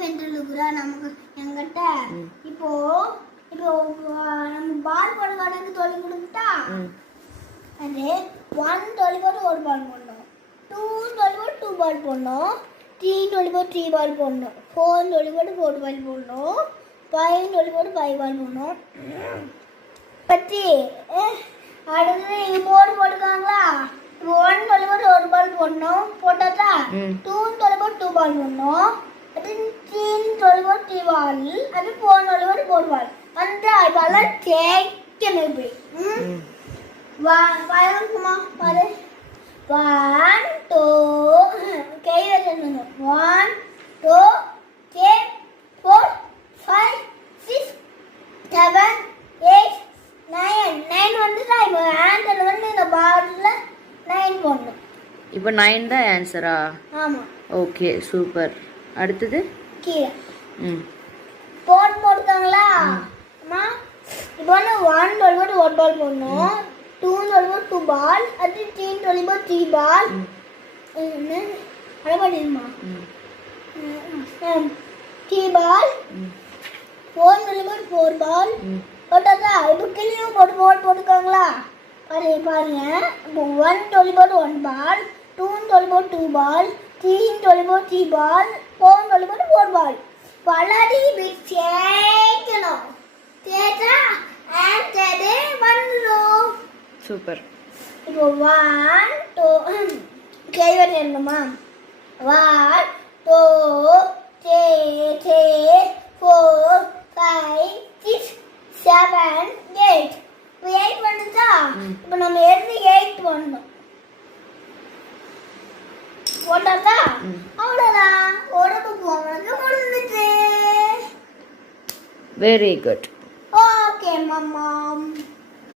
வென்றுலுக்குறா நமக்கு என்கிட்ட இப்போ இப்போ நம்ம பால் போட கணக்கு சொல்லி கொடுத்தா அது 1 சொல்லி போட்டு ஒரு பால் போடணும், 2 சொல்லி போட்டு 2 பால் போடணும், 3 சொல்லி போட்டு 3 பால் போடணும், 4 சொல்லி போட்டு 4 பால் போடணும், 5 சொல்லி போட்டு 5 பால் போடணும். பத்தி அடுத்து இது போட்டுக்காங்களா? 1 சொல்லி போட்டு ஒரு பால் போடணும், போட்டாச்சா? 2 சொல்லி போட்டு 2 பால் போடணும், அது 3 சொல்லி போட்டு 3 பால், அது 4 சொல்லி போட்டு 4 பால். அந்த பால் தேய்க்கணும் இப்படி. பாருங்கம்மா பாரு. 1 2 கை வச்சிடணும். 1 2 3 4 5 6 7 8 9 வந்துட்டா. இப்போ ஆன்சர் வந்து இந்த பால்ல 9 போடணும். இப்போ 9 தான் ஆன்சரா? ஆமா. Okay super. அடுத்தது கீழே போட்டுக்காங்களா? அம்மா இப்போ வந்து 1 சொல்லி போட்டு 1 பால் போடணும், 2 சொல்லி போட்டு 2 பால், அது 3 சொல்லி போட்டு 3 பால். அடப்பாடிமா 3 பால், 4 சொல்லி போட்டு 4 பால் போட்டாச்சா? இப்போ கிளியும் போட்டுக்காங்களா? பாருங்க. இப்போ 1 சொல்லி போட்டு 1 பால், 2 சொல்லி போட்டு 2 பால், 3 சொல்லி போட்டு 3 பால், 4 சொல்லி போட்டு 4 பால். பலடி சேர்க்கணும். சேர்த்தா ஆன்சர் வந்துடும். சூப்பர். இப்போ 1 2 கேள்வி என்னமா? 1 2 3 3 4 5 6 7 8. இப்போ 8 வந்துச்சா? இப்போ நம்ம எழுதி 8 பண்ணணும். போட்டாச்சா? அவ்வளோதான். உடம்பு போனது முடிஞ்சிச்சு. Very good. ஓகே மாமா.